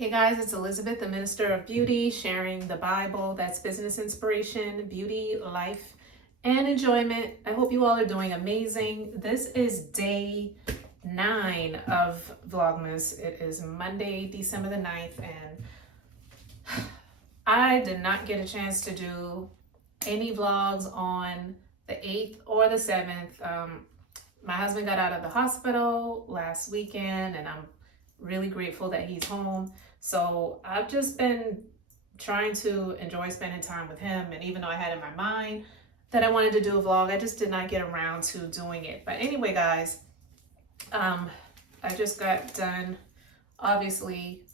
Hey guys, it's Elizabeth, the Minister of Beauty, sharing the Bible. That's business inspiration, beauty, life, and enjoyment. I hope you all are doing amazing. This is day 9 of Vlogmas. It is Monday, December the 9th, and I did not get a chance to do any vlogs on the 8th or the 7th. My husband got out of the hospital last weekend, and I'm really grateful that he's home. So I've just been trying to enjoy spending time with him. And even though I had in my mind that I wanted to do a vlog, I just did not get around to doing it. But anyway, guys, I just got done, obviously,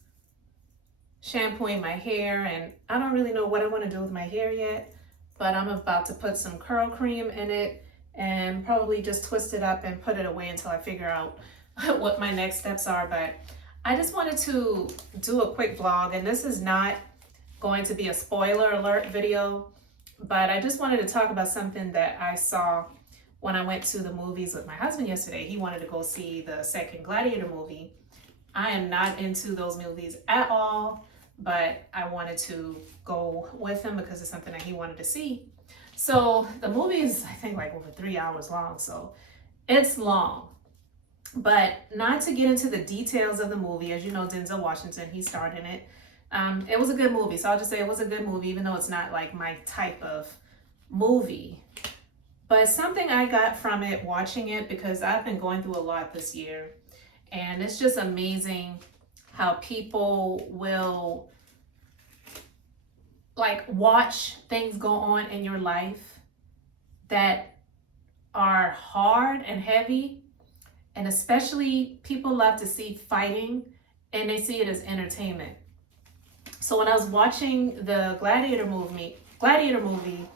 shampooing my hair. And I don't really know what I want to do with my hair yet. But I'm about to put some curl cream in it and probably just twist it up and put it away until I figure out what my next steps are. But I just wanted to do a quick vlog, and this is not going to be a spoiler alert video, but I just wanted to talk about something that I saw when I went to the movies with my husband yesterday. He wanted to go see the second Gladiator movie. I am not into those movies at all, but I wanted to go with him because it's something that he wanted to see. So the movie is, I think, like over 3 hours long, so it's long. But not to get into the details of the movie, as you know, Denzel Washington, he starred in it. It was a good movie, so I'll just say it was a good movie, even though it's not like my type of movie. But something I got from it watching it, because I've been going through a lot this year, and it's just amazing how people will like watch things go on in your life that are hard and heavy. And especially people love to see fighting, and they see it as entertainment. So when I was watching the Gladiator movie,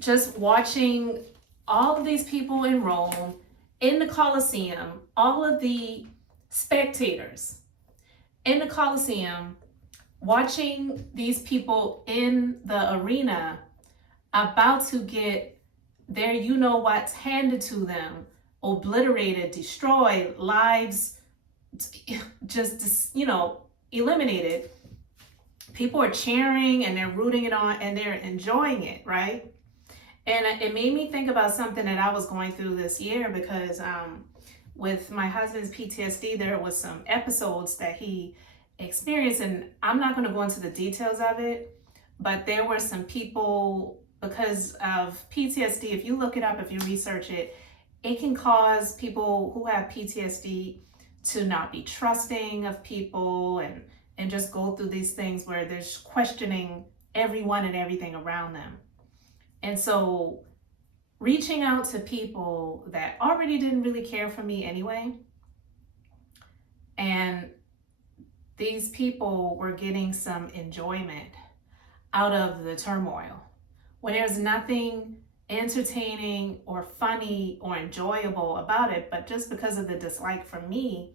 just watching all of these people in Rome, in the Colosseum, all of the spectators in the Colosseum, watching these people in the arena about to get their you-know-what's handed to them, obliterated, destroyed, lives just eliminated. People are cheering and they're rooting it on and they're enjoying it, right? And it made me think about something that I was going through this year, because with my husband's PTSD, there was some episodes that he experienced, and I'm not going to go into the details of it, but there were some people, because of PTSD, if you look it up, if you research it, it can cause people who have PTSD to not be trusting of people, and just go through these things where they're questioning everyone and everything around them. And so reaching out to people that already didn't really care for me anyway, and these people were getting some enjoyment out of the turmoil, when there's nothing entertaining or funny or enjoyable about it, but just because of the dislike from me,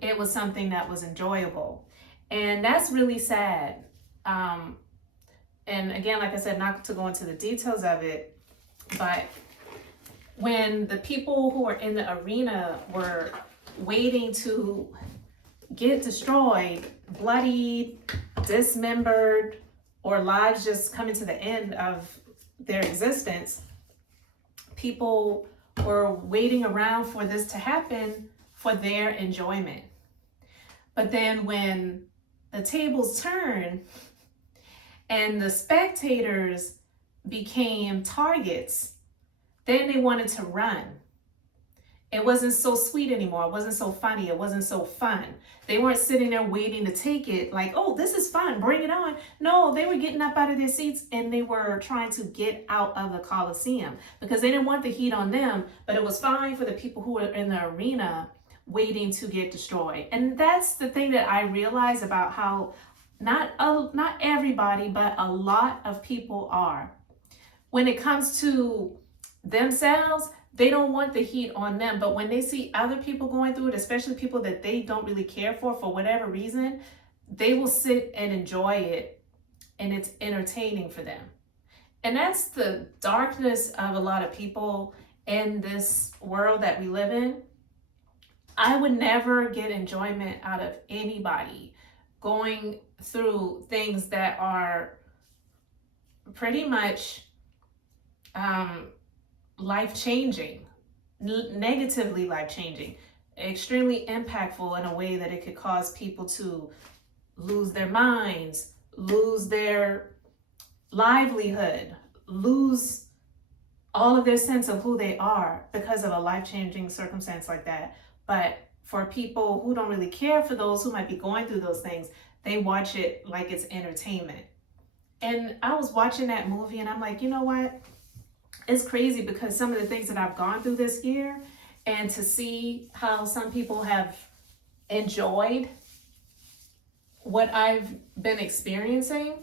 it was something that was enjoyable. And that's really sad. And again, like I said, not to go into the details of it, but when the people who were in the arena were waiting to get destroyed, bloodied, dismembered, or lives just coming to the end of their existence, people were waiting around for this to happen for their enjoyment. But then when the tables turned and the spectators became targets, then they wanted to run. It wasn't so sweet anymore. It wasn't so funny. It wasn't so fun. They weren't sitting there waiting to take it like, oh, this is fun, bring it on. No, they were getting up out of their seats and they were trying to get out of the Colosseum, because they didn't want the heat on them, but it was fine for the people who were in the arena waiting to get destroyed. And that's the thing that I realized about how not everybody, but a lot of people are. When it comes to themselves, they don't want the heat on them. But when they see other people going through it, especially people that they don't really care for whatever reason, they will sit and enjoy it, and it's entertaining for them. And that's the darkness of a lot of people in this world that we live in. I would never get enjoyment out of anybody going through things that are pretty much life-changing, negatively life-changing, extremely impactful in a way that it could cause people to lose their minds, lose their livelihood, lose all of their sense of who they are because of a life-changing circumstance like that. But for people who don't really care for those who might be going through those things, they watch it like it's entertainment. And I was watching that movie and I'm like, you know what? It's crazy because some of the things that I've gone through this year, and to see how some people have enjoyed what I've been experiencing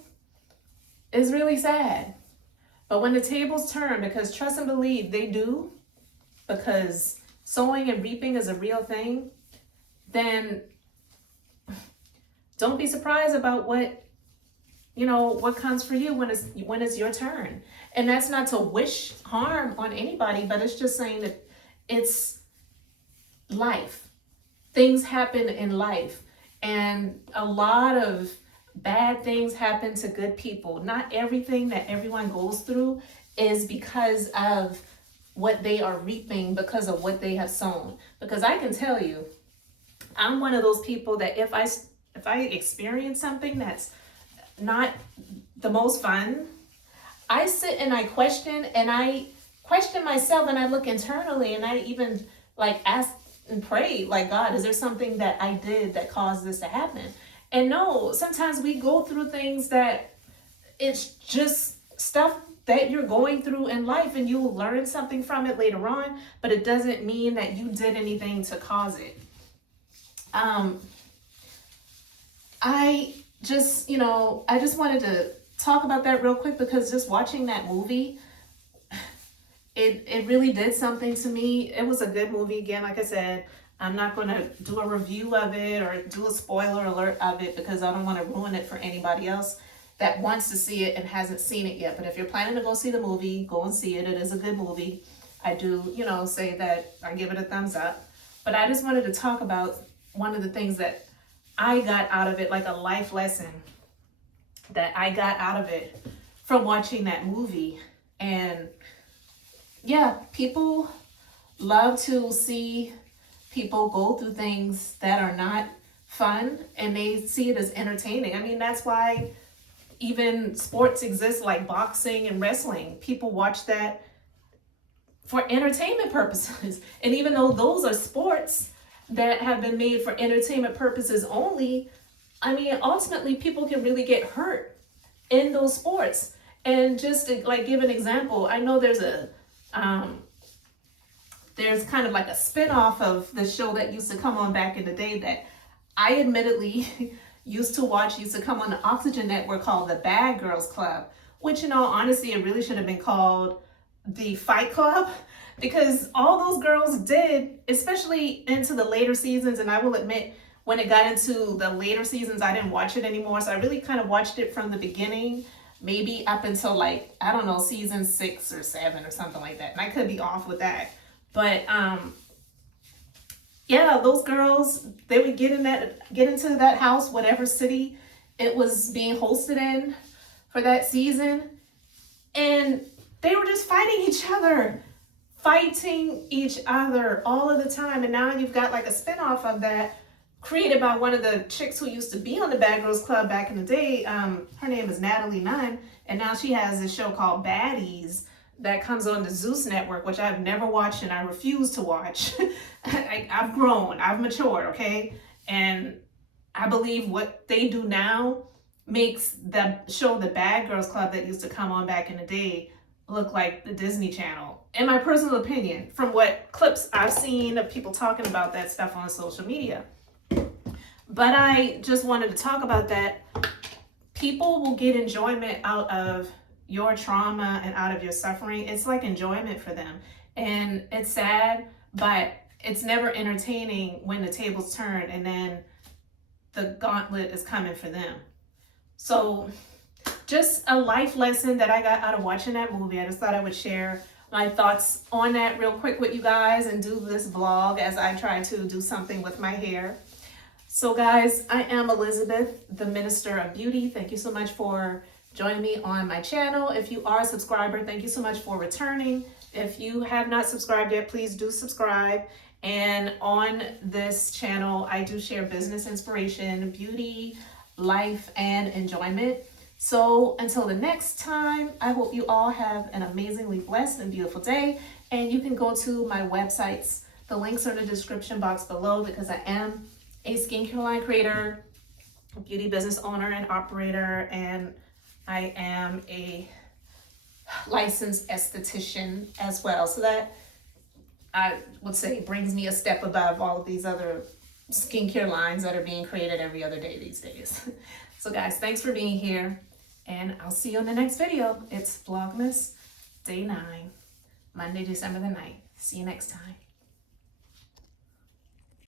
is really sad. But when the tables turn, because trust and believe they do, because sowing and reaping is a real thing, then don't be surprised about what comes for you when it's your turn. And that's not to wish harm on anybody, but it's just saying that it's life. Things happen in life, and a lot of bad things happen to good people. Not everything that everyone goes through is because of what they are reaping, because of what they have sown. Because I can tell you, I'm one of those people that if I experience something that's not the most fun, I sit and I question myself, and I look internally, and I even ask and pray, God, is there something that I did that caused this to happen? And no, sometimes we go through things that it's just stuff that you're going through in life, and you will learn something from it later on, but it doesn't mean that you did anything to cause it. I just wanted to talk about that real quick, because just watching that movie, it really did something to me. It was a good movie. Again, like I said, I'm not going to do a review of it or do a spoiler alert of it, because I don't want to ruin it for anybody else that wants to see it and hasn't seen it yet. But if you're planning to go see the movie, go and see it. It is a good movie. I do, say that I give it a thumbs up. But I just wanted to talk about one of the things that I got out of it, like a life lesson that I got out of it from watching that movie. And yeah, people love to see people go through things that are not fun, and they see it as entertaining. I mean, that's why even sports exist, like boxing and wrestling. People watch that for entertainment purposes. And even though those are sports that have been made for entertainment purposes only, I mean, ultimately people can really get hurt in those sports. And just to give an example, I know there's kind of like a spin-off of the show that used to come on back in the day that I admittedly used to come on the Oxygen Network, called The Bad Girls Club, which in all honesty, it really should have been called The Fight Club, because all those girls did, especially into the later seasons, and I will admit, when it got into the later seasons, I didn't watch it anymore, so I really kind of watched it from the beginning, maybe up until season 6 or 7 or something like that, and I could be off with that. But yeah, those girls, they would get into that house, whatever city it was being hosted in for that season, and they were just fighting each other all of the time. And now you've got a spinoff of that created by one of the chicks who used to be on the Bad Girls Club back in the day. Her name is Natalie Nunn, and now she has this show called Baddies that comes on the Zeus Network, which I've never watched and I refuse to watch. I've grown, I've matured, okay? And I believe what they do now makes the show The Bad Girls Club that used to come on back in the day look like the Disney Channel, in my personal opinion, from what clips I've seen of people talking about that stuff on social media. But I just wanted to talk about that. People will get enjoyment out of your trauma and out of your suffering. It's like enjoyment for them. And it's sad, but it's never entertaining when the tables turn and then the gauntlet is coming for them. So just a life lesson that I got out of watching that movie. I just thought I would share my thoughts on that real quick with you guys and do this vlog as I try to do something with my hair. So guys, I am Elizabeth, the Minister of Beauty. Thank you so much for joining me on my channel. If you are a subscriber, thank you so much for returning. If you have not subscribed yet, please do subscribe. And on this channel, I do share business inspiration, beauty, life, and enjoyment. So until the next time, I hope you all have an amazingly blessed and beautiful day. And you can go to my websites. The links are in the description box below because I am a skincare line creator, a beauty business owner and operator, and I am a licensed esthetician as well. So that, I would say, brings me a step above all of these other skincare lines that are being created every other day these days. So guys, thanks for being here, and I'll see you in the next video. It's Vlogmas Day 9, Monday, December the 9th. See you next time.